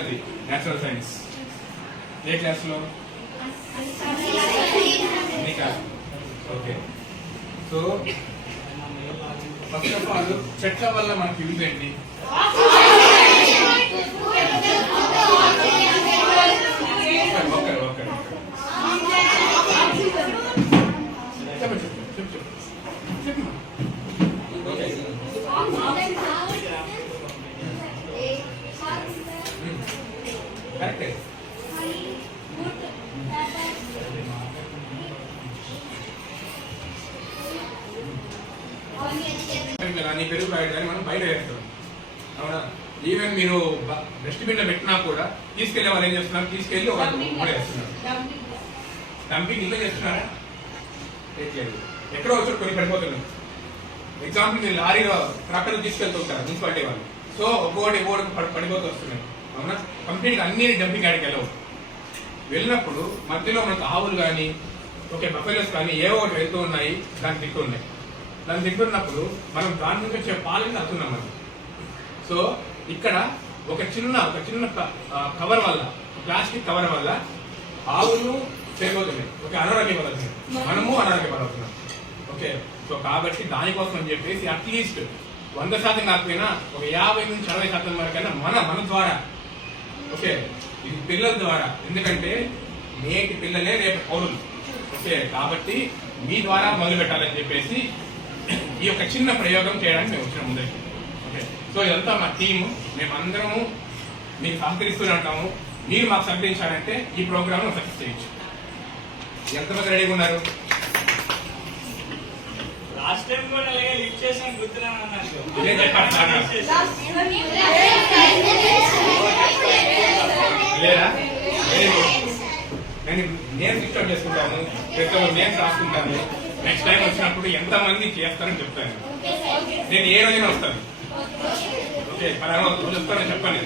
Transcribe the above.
ఎవరిది natural science ఏ క్లాస్లో? Okay. So first of all చెట్ల వల్ల మనకి యూజ్ ఏంటి? ఓకే ఓకే చెప్పండి చెప్పండి. కానీ పెరుగు ప్యాకెట్ కానీ మనం బయట వేస్తాం. అవునా? ఈవెన్ మీరు డస్ట్బిన్లో పెట్టినా కూడా తీసుకెళ్ళే వాళ్ళు ఏం చేస్తున్నారు? తీసుకెళ్ళి ఒక వేస్తున్నారు. డంపింగ్ ఇంకా చేస్తున్నారా. ఎక్కడో వచ్చి కొన్ని పడిపోతున్నాయి. ఎగ్జాంపుల్ మీరు లారీలో ట్రక్కర్ తీసుకెళ్తుంటారు మున్సిపాలిటీ వాళ్ళు. సో ఒక్కొక్కటి పడి- పడిపోతూ వస్తున్నాయి. అవునా? కంప్లీట్గా అన్ని డంపింగ్ యాడికి వెళ్ళవు. వెళ్ళినప్పుడు మధ్యలో మనకు ఆవులు కానీ ఓకే బఫెలోస్ కానీ ఏవో ఒకటి వెళ్తూ ఉన్నాయి దాని తింటూ ఉన్నాయి దాని దగ్గర ఉన్నప్పుడు మనం దాని నుంచి వచ్చే పాలని తగ్గుతున్నాం మనం సో ఇక్కడ ఒక చిన్న ఒక చిన్న కవర్ వల్ల ప్లాస్టిక్ కవర్ వల్ల ఆవులు పెరిగిపోతున్నాయి. ఓకే అనారోగ్య పడుతున్నాయి మనము అనారోగ్య పడుతున్నాం ఓకే సో కాబట్టి దానికోసం అని చెప్పేసి అట్లీస్ట్ వంద శాతం కాకపోయినా ఒక యాభై నుంచి అరవై శాతం వరకైనా మన మన ద్వారా. ఓకే ఇది పిల్లల ద్వారా. ఎందుకంటే నేటి పిల్లలే రేపు పౌరులు. ఓకే కాబట్టి మీ ద్వారా మొదలు పెట్టాలని చెప్పేసి ఈ యొక్క చిన్న ప్రయోగం చేయడానికి మేము వచ్చిన ముందరికి. ఓకే సో ఇదంతా మా టీము మేమందరము మీకు సహకరిస్తూనే ఉంటాము. మీరు మాకు సహకరించాలంటే ఈ ప్రోగ్రామ్ సక్సెస్ చేయొచ్చు. ఎంతమంది రెడీగా ఉన్నారు? లాస్ట్ టైం కూడా అలాగే లిఫ్ట్ చేసాం గుర్తున్నా ఇదే చెప్పారు సార్. నాకు. లేదా నేను నేను డిస్టర్బ్ చేసుకుంటాను. నేను రాసుకుంటాను. నెక్స్ట్ టైం వచ్చినప్పుడు ఎంతమంది చేస్తారని చెప్తాను. నేను ఏ రోజైనా వస్తాను. ఓకే పలానా వస్తానని చెప్పాను